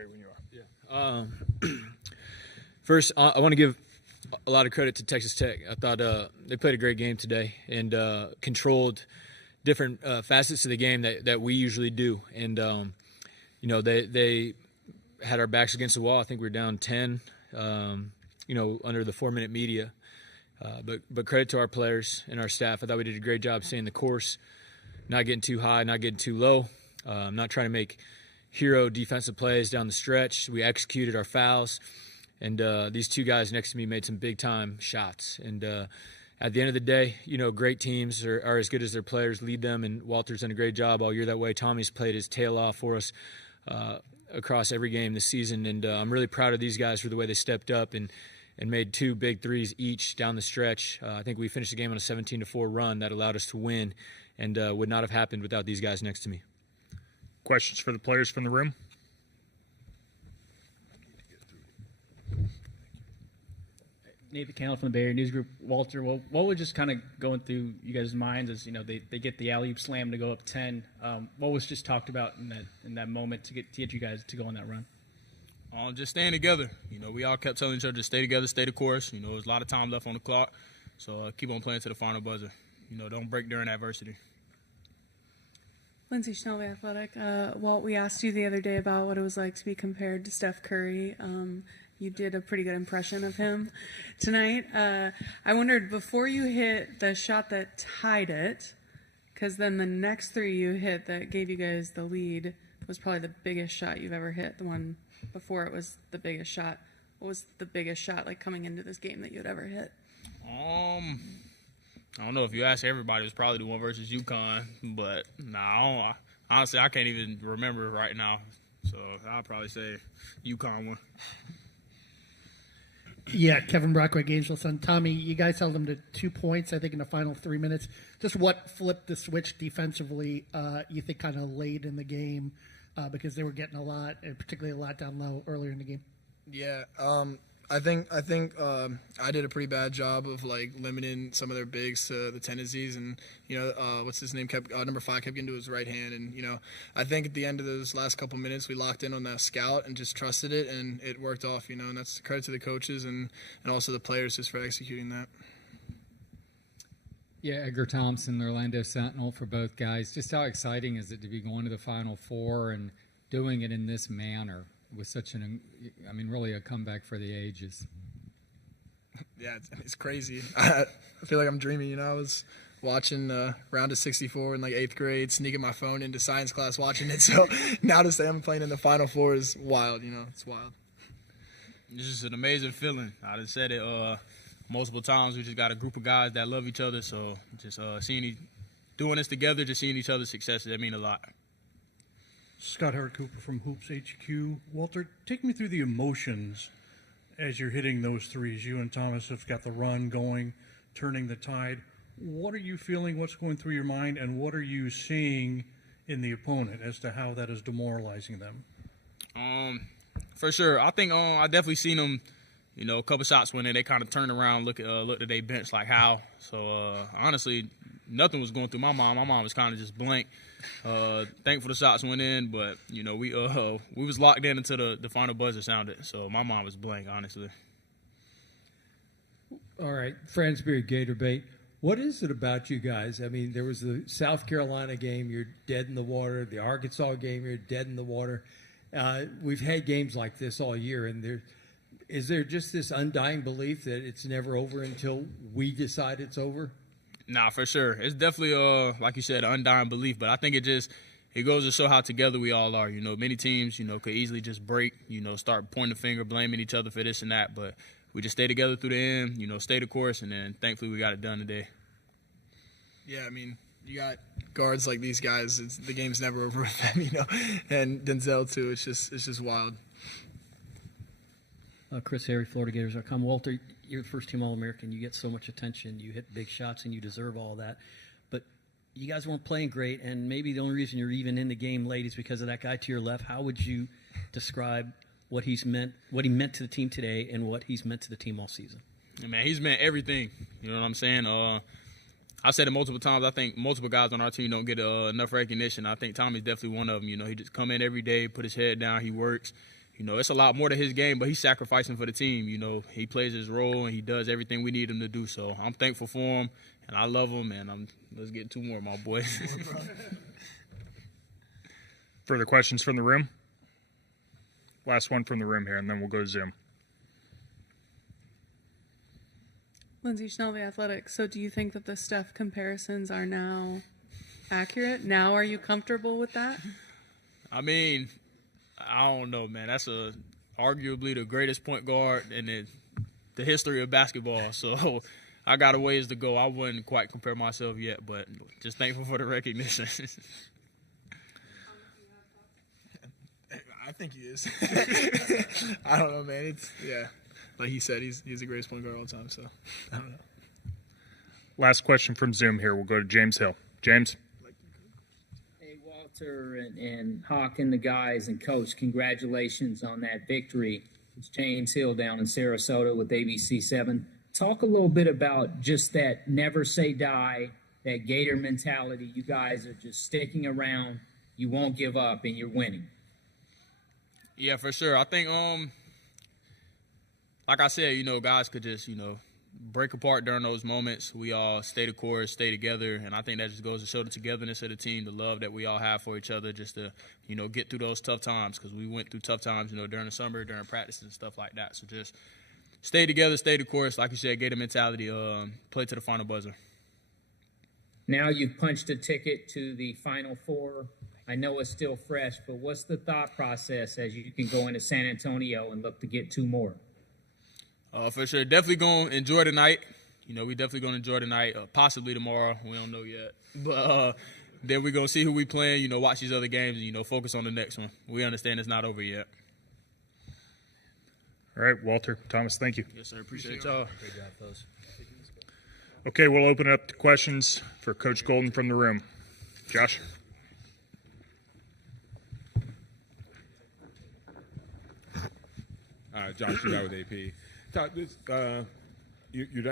great when you are. Yeah. First, I want to give a lot of credit to Texas Tech. I thought they played a great game today and controlled different facets of the game that we usually do. And, they had our backs against the wall. I think we were down 10, under the 4-minute media. But credit to our players and our staff. I thought we did a great job staying the course, not getting too high, not getting too low, not trying to make hero defensive plays down the stretch. We executed our fouls. And these two guys next to me made some big-time shots. And at the end of the day, great teams are as good as their players lead them, and Walter's done a great job all year that way. Tommy's played his tail off for us across every game this season, and I'm really proud of these guys for the way they stepped up and made 2 big threes each down the stretch. I think we finished the game on a 17-4 run that allowed us to win, and would not have happened without these guys next to me. Questions for the players from the room? Nathan Cannell from the Bay Area News Group. Walter, what was just kind of going through you guys' minds as they get the alley-oop slam to go up 10? What was just talked about in that moment to get you guys to go on that run? Just staying together. We all kept telling each other to stay together, stay the course. There's a lot of time left on the clock, so keep on playing to the final buzzer. Don't break during adversity. Lindsay Schnell, Athletic. Walt, we asked you the other day about what it was like to be compared to Steph Curry. You did a pretty good impression of him tonight. I wondered, before you hit the shot that tied it, because then the next 3 you hit that gave you guys the lead was probably the biggest shot you've ever hit. The one before it was the biggest shot. What was the biggest shot coming into this game that you'd ever hit? I don't know. If you ask everybody, it was probably the one versus UConn. But honestly, I can't even remember right now. So I'll probably say UConn one. Yeah, Kevin Brockway, Gainesville Sun. Tommy, you guys held them to 2 points, I think, in the final 3 minutes. Just what flipped the switch defensively, you think kind of late in the game, because they were getting a lot, and particularly a lot down low earlier in the game? Yeah, I think I did a pretty bad job of limiting some of their bigs to the tendencies, and what's his name number 5 kept getting to his right hand, and I think at the end of those last couple minutes we locked in on that scout and just trusted it, and it worked off, and that's credit to the coaches and also the players just for executing that. Yeah, Edgar Thompson, the Orlando Sentinel, for both guys. Just how exciting is it to be going to the Final Four and doing it in this manner? With such really a comeback for the ages. Yeah, it's crazy. I feel like I'm dreaming. I was watching Round of 64 in 8th grade, sneaking my phone into science class watching it. So now to say I'm playing in the Final Four is wild. It's wild. It's just an amazing feeling. I just said it multiple times. We just got a group of guys that love each other. So just doing this together, just seeing each other's successes, that mean a lot. Scott Howard Cooper from Hoops HQ. Walter, take me through the emotions as you're hitting those threes. You and Thomas have got the run going, turning the tide. What are you feeling? What's going through your mind? And what are you seeing in the opponent as to how that is demoralizing them? For sure. I think I definitely seen them, a couple shots when they kind of turned around, looked at their bench like how. So, honestly, nothing was going through my mind. My mind was kind of just blank. Thankful the shots went in, but we was locked in until the final buzzer sounded. So my mind was blank, honestly. All right, Fransbury Gator Bait. What is it about you guys? I mean, there was the South Carolina game, you're dead in the water. The Arkansas game, you're dead in the water. We've had games like this all year, and is there just this undying belief that it's never over until we decide it's over? Nah, for sure. It's definitely, like you said, an undying belief. But I think it goes to show how together we all are. Many teams, could easily just break, start pointing the finger, blaming each other for this and that. But we just stay together through the end, stay the course, and then thankfully we got it done today. Yeah, I mean, you got guards like these guys. The game's never over with them, and Denzel too. It's just wild. Chris Harry, Florida Gators.com. Walter, you're the first-team All-American. You get so much attention. You hit big shots, and you deserve all that. But you guys weren't playing great, and maybe the only reason you're even in the game late is because of that guy to your left. How would you describe what he meant to the team today and what he's meant to the team all season? Yeah, man, he's meant everything. You know what I'm saying? I've said it multiple times. I think multiple guys on our team don't get enough recognition. I think Tommy's definitely one of them. He just come in every day, put his head down, he works. it's a lot more to his game, but he's sacrificing for the team. He plays his role and he does everything we need him to do. So I'm thankful for him, and I love him, and let's get 2 more, my boy. Further questions from the room? Last one from the room here, and then we'll go to Zoom. Lindsay Schnell, The Athletic. So do you think that the Steph comparisons are now accurate? Now are you comfortable with that? I mean, I don't know, man. That's arguably the greatest point guard in the history of basketball. So I got a ways to go. I wouldn't quite compare myself yet, but just thankful for the recognition. I think he is. I don't know, man. Like he said, he's the greatest point guard all the time. So I don't know. Last question from Zoom here. We'll go to James Hill. James? Hey, Walter and Hawk and the guys and Coach, congratulations on that victory. It's James Hill down in Sarasota with ABC 7. Talk a little bit about just that never say die, that Gator mentality. You guys are just sticking around. You won't give up, and you're winning. Yeah, for sure. I think, like I said, guys could just, break apart during those moments. We all stay the course, stay together, and I think that just goes to show the togetherness of the team, the love that we all have for each other, just to, get through those tough times, because we went through tough times, during the summer, during practice and stuff like that. So just stay together, stay the course. Like you said, Gator mentality, play to the final buzzer. Now you've punched a ticket to the Final Four. I know it's still fresh, but what's the thought process as you can go into San Antonio and look to get 2 more? For sure. Definitely going to enjoy the night. We definitely going to enjoy the night, possibly tomorrow. We don't know yet. But then we're going to see who we playing, watch these other games and, focus on the next one. We understand it's not over yet. All right, Walter, Thomas, thank you. Yes, sir. Appreciate y'all. Great job, fellas. Okay, we'll open it up to questions for Coach Golden from the room. Josh? Josh Shootout with AP.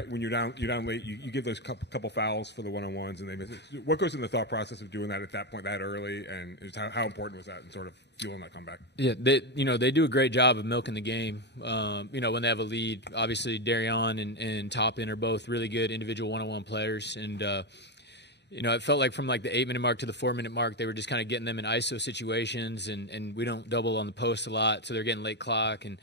When you're down late, you give those couple fouls for the one-on-ones, and they miss it. What goes in the thought process of doing that at that point, that early, and how important was that in sort of fueling that comeback? Yeah, they do a great job of milking the game. When they have a lead, obviously Darion and Toppin are both really good individual one-on-one players, and it felt like from like the 8-minute mark to the 4-minute mark, they were just kind of getting them in ISO situations, and we don't double on the post a lot, so they're getting late clock and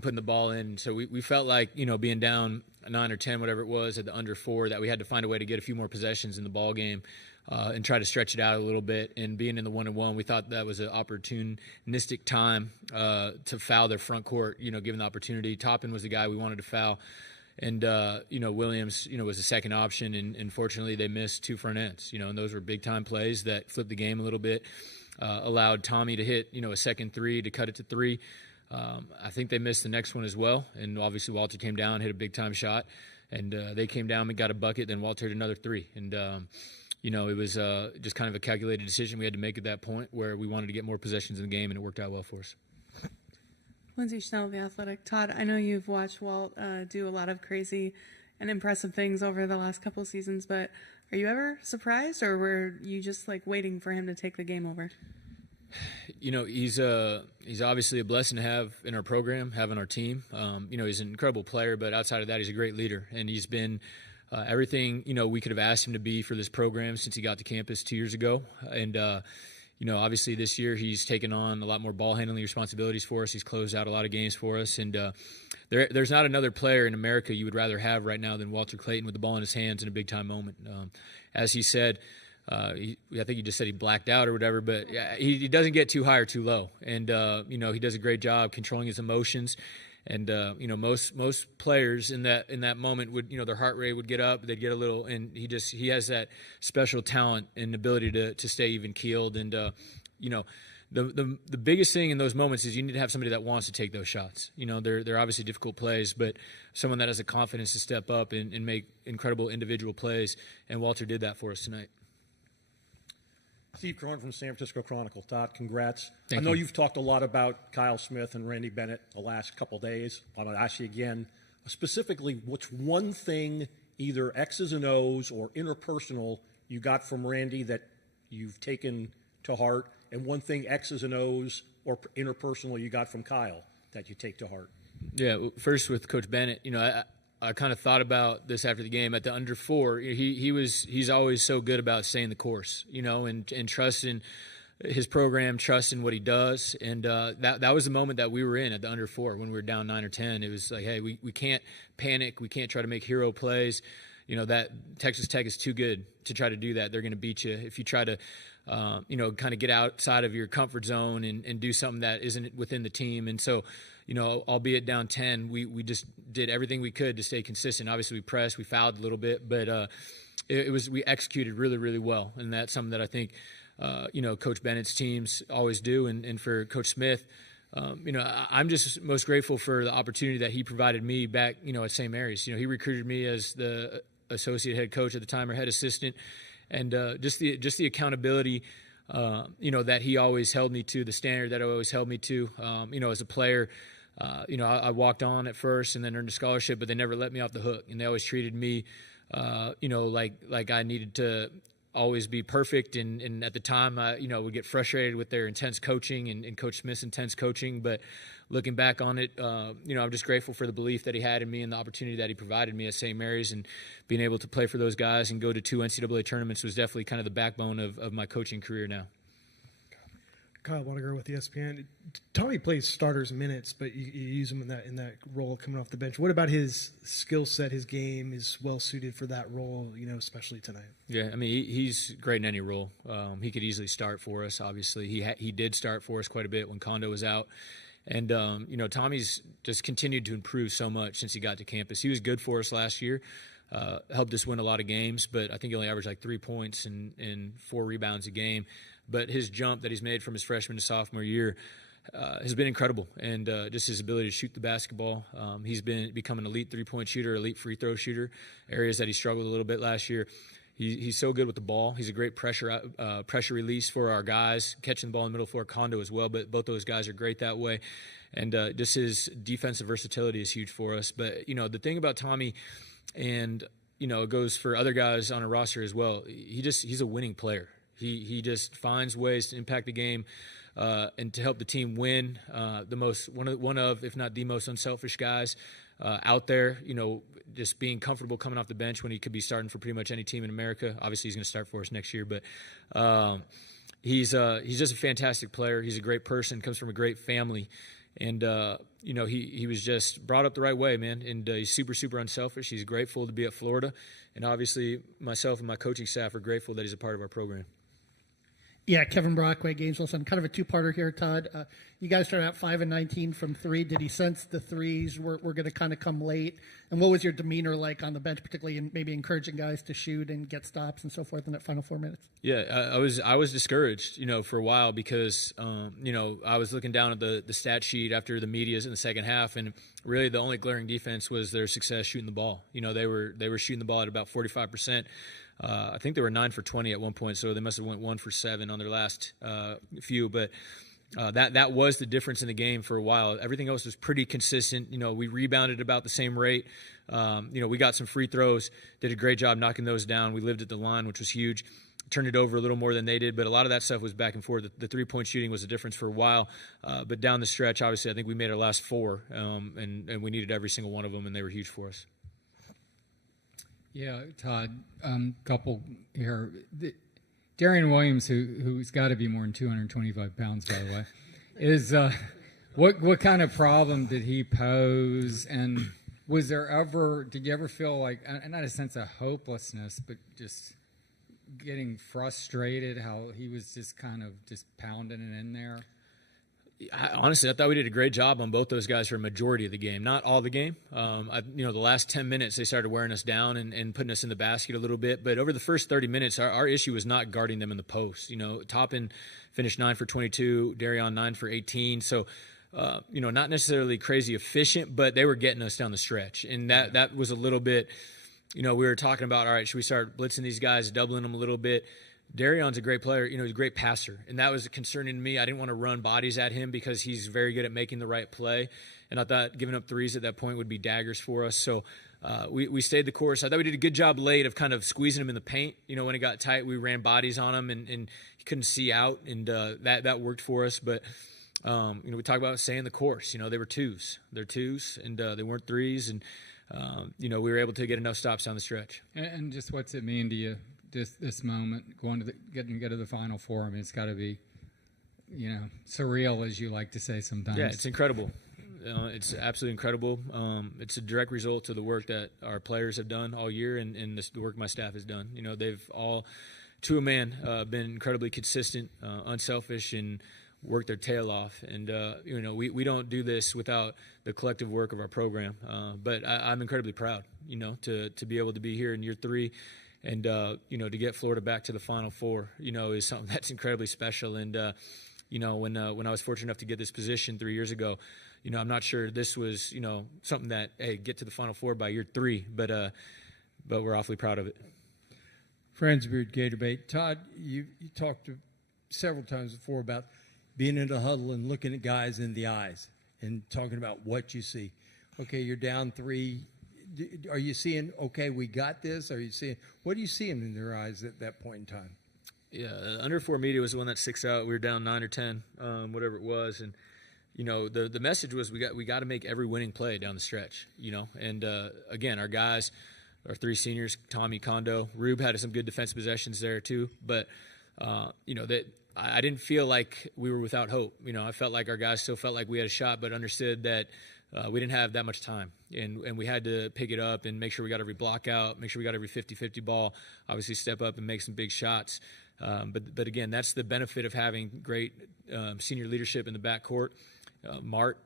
putting the ball in. So we felt like, being down 9 or 10, whatever it was, at the under 4, that we had to find a way to get a few more possessions in the ball game and try to stretch it out a little bit. And being in the 1-on-1, we thought that was an opportunistic time to foul their front court, given the opportunity. Toppin was the guy we wanted to foul. And, Williams, was the second option. And fortunately, they missed 2 front ends, and those were big-time plays that flipped the game a little bit, allowed Tommy to hit, a second 3 to cut it to 3. I think they missed the next one as well, and obviously Walter came down, hit a big-time shot, and they came down and got a bucket, then Walter hit another 3. And, it was just kind of a calculated decision we had to make at that point where we wanted to get more possessions in the game, and it worked out well for us. Lindsay Schnell, The Athletic. Todd, I know you've watched Walt do a lot of crazy and impressive things over the last couple seasons, but are you ever surprised, or were you just waiting for him to take the game over? He's obviously a blessing to have in our program, have on our team. He's an incredible player, but outside of that, he's a great leader, and he's been everything we could have asked him to be for this program since he got to campus 2 years ago. And obviously this year he's taken on a lot more ball handling responsibilities for us. He's closed out a lot of games for us, and there's not another player in America you would rather have right now than Walter Clayton with the ball in his hands in a big time moment. As he said. I think he just said he blacked out or whatever, but he doesn't get too high or too low. And, he does a great job controlling his emotions. And, most players in that moment would, their heart rate would get up, they'd get a little, and he has that special talent and ability to stay even keeled. And, the biggest thing in those moments is you need to have somebody that wants to take those shots. They're obviously difficult plays, but someone that has the confidence to step up and make incredible individual plays. And Walter did that for us tonight. Steve Cronin from San Francisco Chronicle. Todd, congrats. Thank I know you. You've talked a lot about Kyle Smith and Randy Bennett the last couple of days. I want to ask you again, specifically, what's one thing, either X's and O's or interpersonal, you got from Randy that you've taken to heart, and one thing X's and O's or interpersonal you got from Kyle that you take to heart? Yeah, first with Coach Bennett, I kind of thought about this after the game. At the under 4, he's always so good about staying the course, and trusting his program, trusting what he does. And that was the moment that we were in at the under 4 when we were down 9 or 10. It was like, hey, we can't panic. We can't try to make hero plays. That Texas Tech is too good to try to do that. They're going to beat you if you try to, kind of get outside of your comfort zone and do something that isn't within the team. And so, albeit down 10, we just did everything we could to stay consistent. Obviously, we pressed, we fouled a little bit, but we executed really, really well. And that's something that I think, Coach Bennett's teams always do. And for Coach Smith, I'm just most grateful for the opportunity that he provided me back, at St. Mary's. He recruited me as the associate head coach at the time, or head assistant, and just the accountability, that he always held me to, the standard that he always held me to. As a player, I walked on at first and then earned a scholarship, but they never let me off the hook, and they always treated me, like I needed to always be perfect. And at the time, I would get frustrated with their intense coaching and Coach Smith's intense coaching. But looking back on it, I'm just grateful for the belief that he had in me and the opportunity that he provided me at St. Mary's, and being able to play for those guys and go to 2 NCAA tournaments was definitely kind of the backbone of my coaching career now. Kyle Waniger with ESPN. Tommy plays starters minutes, but you use him in that role coming off the bench. What about his skill set, his game is well suited for that role, especially tonight? Yeah, I mean, he's great in any role. He could easily start for us, obviously. He did start for us quite a bit when Kondo was out. And, Tommy's just continued to improve so much since he got to campus. He was good for us last year, helped us win a lot of games, but I think he only averaged like 3 points and 4 rebounds a game. But his jump that he's made from his freshman to sophomore year has been incredible, and just his ability to shoot the basketball. He's become an elite 3-point shooter, elite free throw shooter, areas that he struggled a little bit last year. He's so good with the ball. He's a great pressure release for our guys, catching the ball in the middle for Kondo as well, but both those guys are great that way. And just his defensive versatility is huge for us. But, the thing about Tommy, and, it goes for other guys on a roster as well, he's a winning player. He just finds ways to impact the game and to help the team win. One of, if not the most unselfish guys out there. Just being comfortable coming off the bench when he could be starting for pretty much any team in America. Obviously, he's going to start for us next year, but he's just a fantastic player. He's a great person. Comes from a great family, and he was just brought up the right way, man. And he's super, super unselfish. He's grateful to be at Florida, and obviously myself and my coaching staff are grateful that he's a part of our program. Yeah, Kevin Brockway, Gainesville Sun. Kind of a two-parter here, Todd. You guys started out 5 and 19 from 3. Did he sense the threes were going to kind of come late? And what was your demeanor like on the bench, particularly in maybe encouraging guys to shoot and get stops and so forth in that final 4 minutes? Yeah, I was discouraged, for a while because, I was looking down at the stat sheet after the medias in the second half, and really the only glaring defense was their success shooting the ball. They were shooting the ball at about 45%. I think they were 9 for 20 at one point, so they must have went 1 for 7 on their last few. But that was the difference in the game for a while. Everything else was pretty consistent. We rebounded about the same rate. We got some free throws, did a great job knocking those down. We lived at the line, which was huge. Turned it over a little more than they did, but a lot of that stuff was back and forth. The 3-point shooting was the difference for a while. But down the stretch, obviously, I think we made our last 4, and we needed every single one of them, and they were huge for us. Yeah, Todd, couple here. Darian Williams, who's got to be more than 225 pounds, by the way, is what kind of problem did he pose? And did you ever feel like, not a sense of hopelessness, but just getting frustrated how he was just kind of just pounding it in there? Honestly, I thought we did a great job on both those guys for a majority of the game. Not all the game. The last 10 minutes, they started wearing us down and putting us in the basket a little bit. But over the first 30 minutes, our issue was not guarding them in the post. Toppin finished 9 for 22, Darian 9 for 18. So, not necessarily crazy efficient, but they were getting us down the stretch. And that was a little bit, we were talking about, all right, should we start blitzing these guys, doubling them a little bit? Darian's a great player. He's a great passer, and that was concerning to me. I didn't want to run bodies at him because he's very good at making the right play, and I thought giving up threes at that point would be daggers for us. So we stayed the course. I thought we did a good job late of kind of squeezing him in the paint. When it got tight, we ran bodies on him, and he couldn't see out, and that worked for us. But we talk about staying the course. They were twos. They're twos, and they weren't threes. And, we were able to get enough stops down the stretch. And just what's it mean to you, this moment, getting to go to the Final Four? I mean, it's got to be, surreal, as you like to say sometimes. Yeah, it's incredible. It's absolutely incredible. It's a direct result of the work that our players have done all year and the work my staff has done. They've all, to a man, been incredibly consistent, unselfish, and worked their tail off. And, we don't do this without the collective work of our program. But I'm incredibly proud, to be able to be here in year 3 and, to get Florida back to the Final Four, is something that's incredibly special. And, when I was fortunate enough to get this position 3 years ago, I'm not sure this was, something that, hey, get to the Final Four by year 3, but we're awfully proud of it. Friendsbeard, Gator Bait. Todd, you talked several times before about being in a huddle and looking at guys in the eyes and talking about what you see. Okay, you're down 3. Are you seeing, okay, we got this? Are you seeing, what are you seeing in their eyes at that point in time? Yeah, under 4 media was the one that sticks out. We were down 9 or 10, whatever it was, and the message was we got to make every winning play down the stretch. And again, our guys, our 3 seniors, Tommy, Kondo, Rube had some good defensive possessions there too, but that I didn't feel like we were without hope. I felt like our guys still felt like we had a shot, but understood that we didn't have that much time, and we had to pick it up and make sure we got every block out, make sure we got every 50-50 ball, obviously step up and make some big shots. But again, that's the benefit of having great senior leadership in the backcourt. Mart,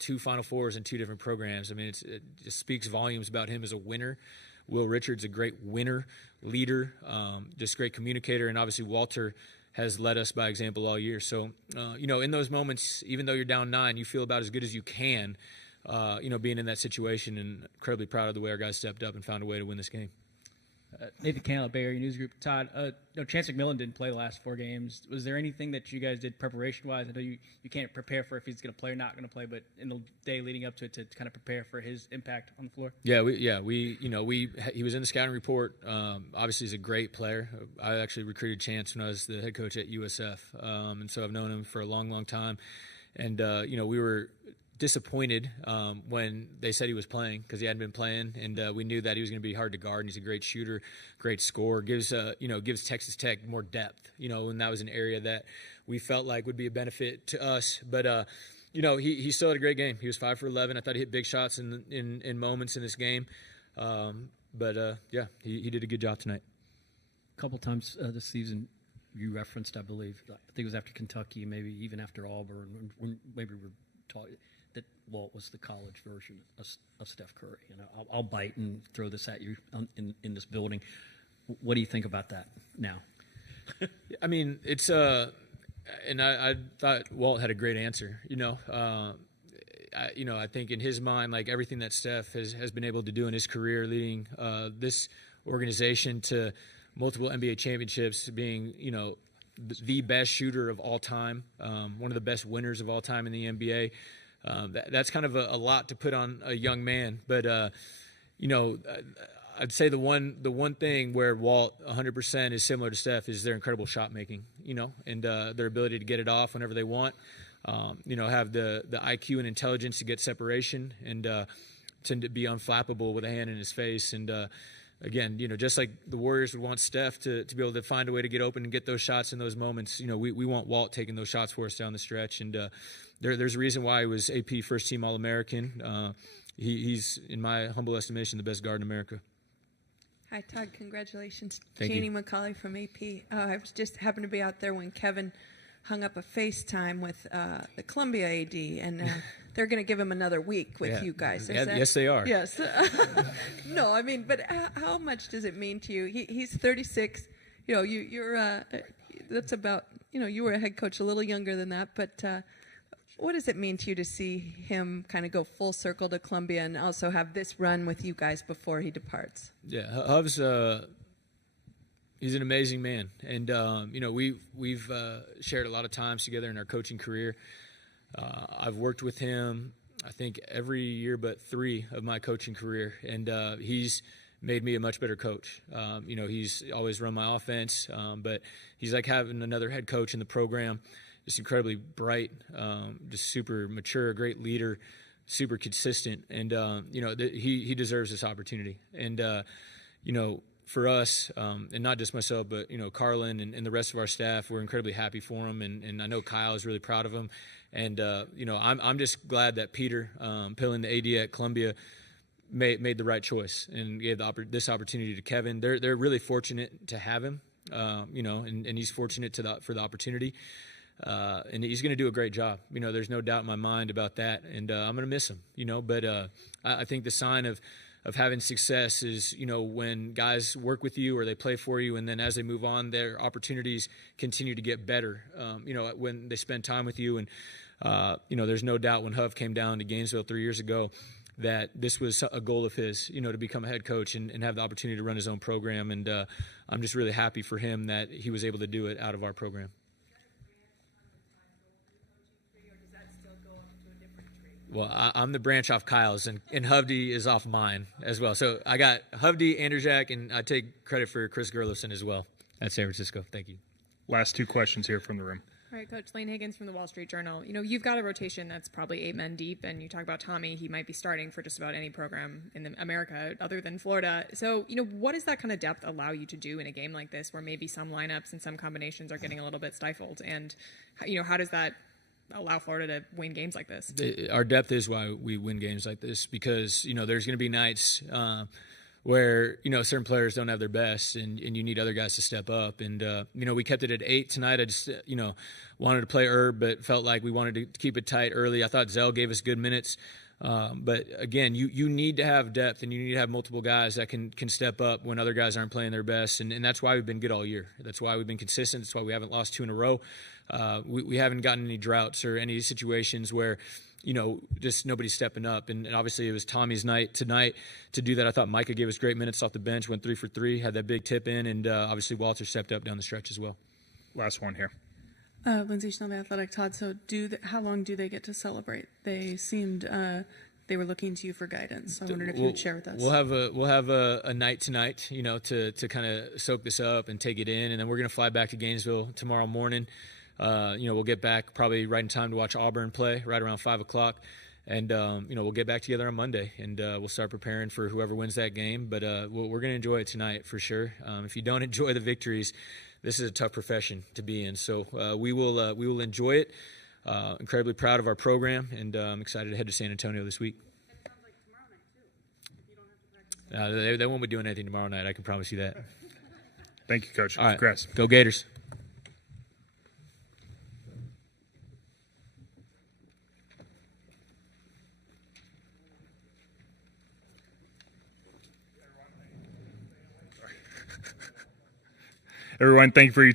2 Final Fours in 2 different programs. I mean, it just speaks volumes about him as a winner. Will Richards, a great winner, leader, just great communicator, and obviously Walter has led us by example all year. So, in those moments, even though you're down 9, you feel about as good as you can, being in that situation, and incredibly proud of the way our guys stepped up and found a way to win this game. Nathan Cannell, Bay Area News Group. Todd, Chance McMillan didn't play the last 4 games. Was there anything that you guys did preparation-wise? I know you can't prepare for if he's going to play or not going to play, but in the day leading up to it, to kind of prepare for his impact on the floor. He was in the scouting report. Obviously, he's a great player. I actually recruited Chance when I was the head coach at USF, and so I've known him for a long, long time. And we were disappointed when they said he was playing because he hadn't been playing, and we knew that he was going to be hard to guard. And he's a great shooter, great scorer, gives Texas Tech more depth. And that was an area that we felt like would be a benefit to us. But he still had a great game. He was 5 for 11. I thought he hit big shots in moments in this game. He did a good job tonight. A couple times this season, you referenced, I believe, I think it was after Kentucky, maybe even after Auburn, when maybe we were taught that Walt was the college version of Steph Curry. I'll bite and throw this at you in this building. What do you think about that now? I mean, it's and I thought Walt had a great answer. I think in his mind, like everything that Steph has been able to do in his career, leading this organization to multiple NBA championships, being the best shooter of all time, one of the best winners of all time in the NBA. That's kind of a lot to put on a young man, but I'd say the one thing where Walt 100% is similar to Steph is their incredible shot making, and their ability to get it off whenever they want, have the IQ and intelligence to get separation and to be unflappable with a hand in his face. And again, just like the Warriors would want Steph to be able to find a way to get open and get those shots in those moments, we want Walt taking those shots for us down the stretch. And there's a reason why he was AP first team All-American. He's, in my humble estimation, the best guard in America. Hi, Todd. Congratulations. Thank Janie you. McCauley from AP. I was just happened to be out there when Kevin hung up a FaceTime with the Columbia AD, and they're going to give him another week with you guys. Yes, they are. Yes. No, I mean, but how much does it mean to you? He's 36. You're that's about, you were a head coach a little younger than that, but what does it mean to you to see him kind of go full circle to Columbia and also have this run with you guys before he departs? Yeah, Hub's he's an amazing man, and we've shared a lot of times together in our coaching career. I've worked with him, I think, every year but 3 of my coaching career, and he's made me a much better coach. He's always run my offense, but he's like having another head coach in the program. just incredibly bright, just super mature, great leader, super consistent, and he deserves this opportunity. And for us, and not just myself, but Carlin and the rest of our staff, we're incredibly happy for him, and I know Kyle is really proud of him. And I'm just glad that Peter Pillen, the AD at Columbia, made the right choice and gave this opportunity to Kevin. They're really fortunate to have him, and he's fortunate for the opportunity. And he's going to do a great job. There's no doubt in my mind about that. And I'm going to miss him, but I think the sign of having success is, when guys work with you or they play for you, and then as they move on, their opportunities continue to get better, when they spend time with you. And, there's no doubt when Huff came down to Gainesville 3 years ago that this was a goal of his, to become a head coach and have the opportunity to run his own program. And I'm just really happy for him that he was able to do it out of our program. Well, I'm the branch off Kyle's, and Hovde is off mine as well. So I got Hovde, Anderjack, and I take credit for Chris Gerlofson as well at San Francisco. Thank you. Last two questions here from the room. All right, Coach. Lane Higgins from the Wall Street Journal. You've got a rotation that's probably 8 men deep, and you talk about Tommy. He might be starting for just about any program in America other than Florida. So, what does that kind of depth allow you to do in a game like this, where maybe some lineups and some combinations are getting a little bit stifled? And, how does that allow Florida to win games like this? Our depth is why we win games like this, because there's going to be nights where certain players don't have their best, and you need other guys to step up. And we kept it at 8 tonight. I just wanted to play Herb, but felt like we wanted to keep it tight early. I thought Zell gave us good minutes. But again, you need to have depth, and you need to have multiple guys that can step up when other guys aren't playing their best. And that's why we've been good all year. That's why we've been consistent. That's why we haven't lost 2 in a row. We haven't gotten any droughts or any situations where, just nobody's stepping up. And obviously it was Tommy's night tonight to do that. I thought Micah gave us great minutes off the bench, went 3 for 3, had that big tip in, and obviously Walter stepped up down the stretch as well. Last one here. Lindsay Schnell, The Athletic. Todd, so how long do they get to celebrate? They seemed they were looking to you for guidance. So I wondered if you would share with us. We'll have a night tonight, to kind of soak this up and take it in, and then we're going to fly back to Gainesville tomorrow morning. We'll get back probably right in time to watch Auburn play right around 5 o'clock. And, we'll get back together on Monday, and we'll start preparing for whoever wins that game. But we're going to enjoy it tonight for sure. If you don't enjoy the victories, this is a tough profession to be in. So we will enjoy it. Incredibly proud of our program, and I'm excited to head to San Antonio this week. It sounds like tomorrow night, too. You don't have to They won't be doing anything tomorrow night. I can promise you that. Thank you, Coach. All right. Congrats. Go Gators. Everyone, thank you for your